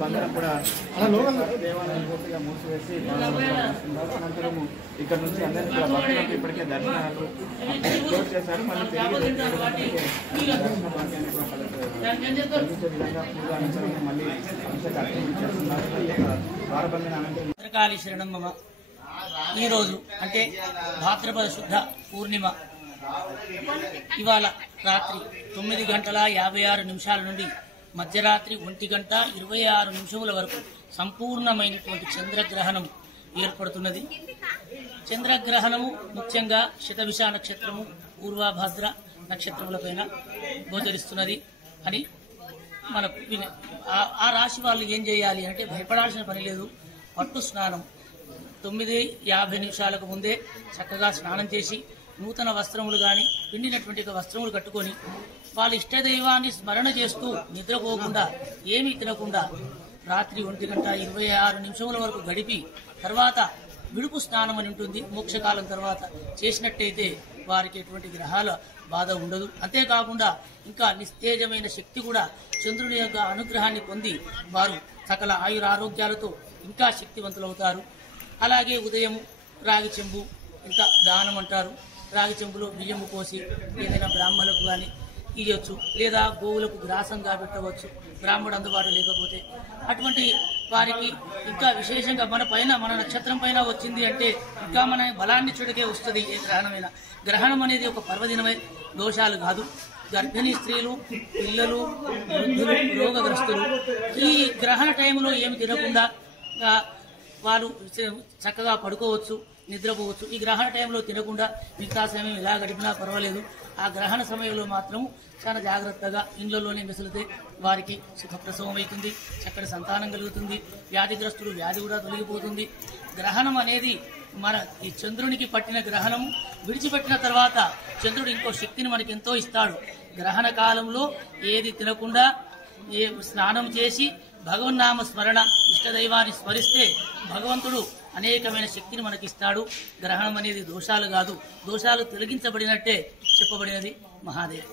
బంగారం కూడా దేవాలయం పూర్తిగా మూసివేసి అనంతరం ఇక్కడ నుంచి అందరికీ కూడా భక్తులకు ఇప్పటికే దర్శనాలు క్లోజ్ చేశారు. మళ్ళీ తిరిగి దర్శన భాగ్యాన్ని కూడా కలిగించే విధంగా పూజ అనంతరం మళ్ళీ అంశకు అర్థం చేస్తున్నారు. వారబంధన అనంతరం భద్రకాళి శరణం మమ. ఈరోజు అంటే భాద్రపద శుద్ధ పూర్ణిమ ఇవాళ రాత్రి 9:56 నుండి మధ్యరాత్రి 1:26 వరకు సంపూర్ణమైనటువంటి చంద్రగ్రహణం ఏర్పడుతున్నది. చంద్రగ్రహణము ముఖ్యంగా శతభిష నక్షత్రము, పూర్వభద్ర నక్షత్రములపైన గోచరిస్తున్నది అని మనకు ఆ రాశి వాళ్ళు ఏం చేయాలి అంటే భయపడాల్సిన పని లేదు. పట్టు స్నానం 9:50 ముందే చక్కగా స్నానం చేసి నూతన వస్త్రములు కానీ పిండినటువంటి వస్త్రములు కట్టుకొని వాళ్ళ ఇష్టదైవాన్ని స్మరణ చేస్తూ నిద్రపోకుండా ఏమీ తినకుండా రాత్రి 1:26 వరకు గడిపి తర్వాత విడుపు స్నానం అని ఉంటుంది. మోక్షకాలం తర్వాత చేసినట్టయితే వారికి ఎటువంటి గ్రహాల బాధ ఉండదు. అంతేకాకుండా ఇంకా నిస్తేజమైన శక్తి కూడా చంద్రుని యొక్క అనుగ్రహాన్ని పొంది వారు సకల ఆయురారోగ్యాలతో ఇంకా శక్తివంతులవుతారు. అలాగే ఉదయం రాగి చెంబు ఇంకా దానం అంటారు. రాగి చెంబులో బియ్యము పోసి ఏదైనా బ్రాహ్మణులకు కానీ ఇవ్వచ్చు, లేదా గోవులకు గ్రాసంగా పెట్టవచ్చు బ్రాహ్మణుడు అందుబాటు లేకపోతే. అటువంటి వారికి ఇంకా విశేషంగా మన నక్షత్రం పైన వచ్చింది అంటే ఇంకా మన బలాన్ని చుడికే వస్తుంది. ఏ గ్రహణమైనా గ్రహణం అనేది ఒక పర్వదినమే, దోషాలు కాదు. గర్భిణీ స్త్రీలు, పిల్లలు, వృద్ధులు, రోగగ్రస్తులు ఈ గ్రహణ టైంలో ఏమి తినకుండా వారు చక్కగా పడుకోవచ్చు, నిద్రపోవచ్చు. ఈ గ్రహణ టైంలో తినకుండా మిగతా సమయం ఎలా గడిపినా పర్వాలేదు. ఆ గ్రహణ సమయంలో మాత్రం చాలా జాగ్రత్తగా ఇండ్లలోనే మెసులితే వారికి సుఖప్రసవం అవుతుంది, చక్కటి సంతానం కలుగుతుంది. వ్యాధిగ్రస్తులు వ్యాధి కూడా తొలగిపోతుంది. గ్రహణం అనేది ఈ చంద్రునికి పట్టిన గ్రహణము విడిచిపెట్టిన తర్వాత చంద్రుడు ఇంకో శక్తిని మనకి ఎంతో ఇస్తాడు. గ్రహణ కాలంలో ఏది తినకుండా స్నానం చేసి భగవన్నామ స్మరణ ఇష్టదైవాన్ని స్మరిస్తే భగవంతుడు అనేకమైన శక్తిని మనకిస్తాడు. గ్రహణం అనేది దోషాలు కాదు, దోషాలు తొలగించబడినట్టే చెప్పబడినది. మహాదేవ్.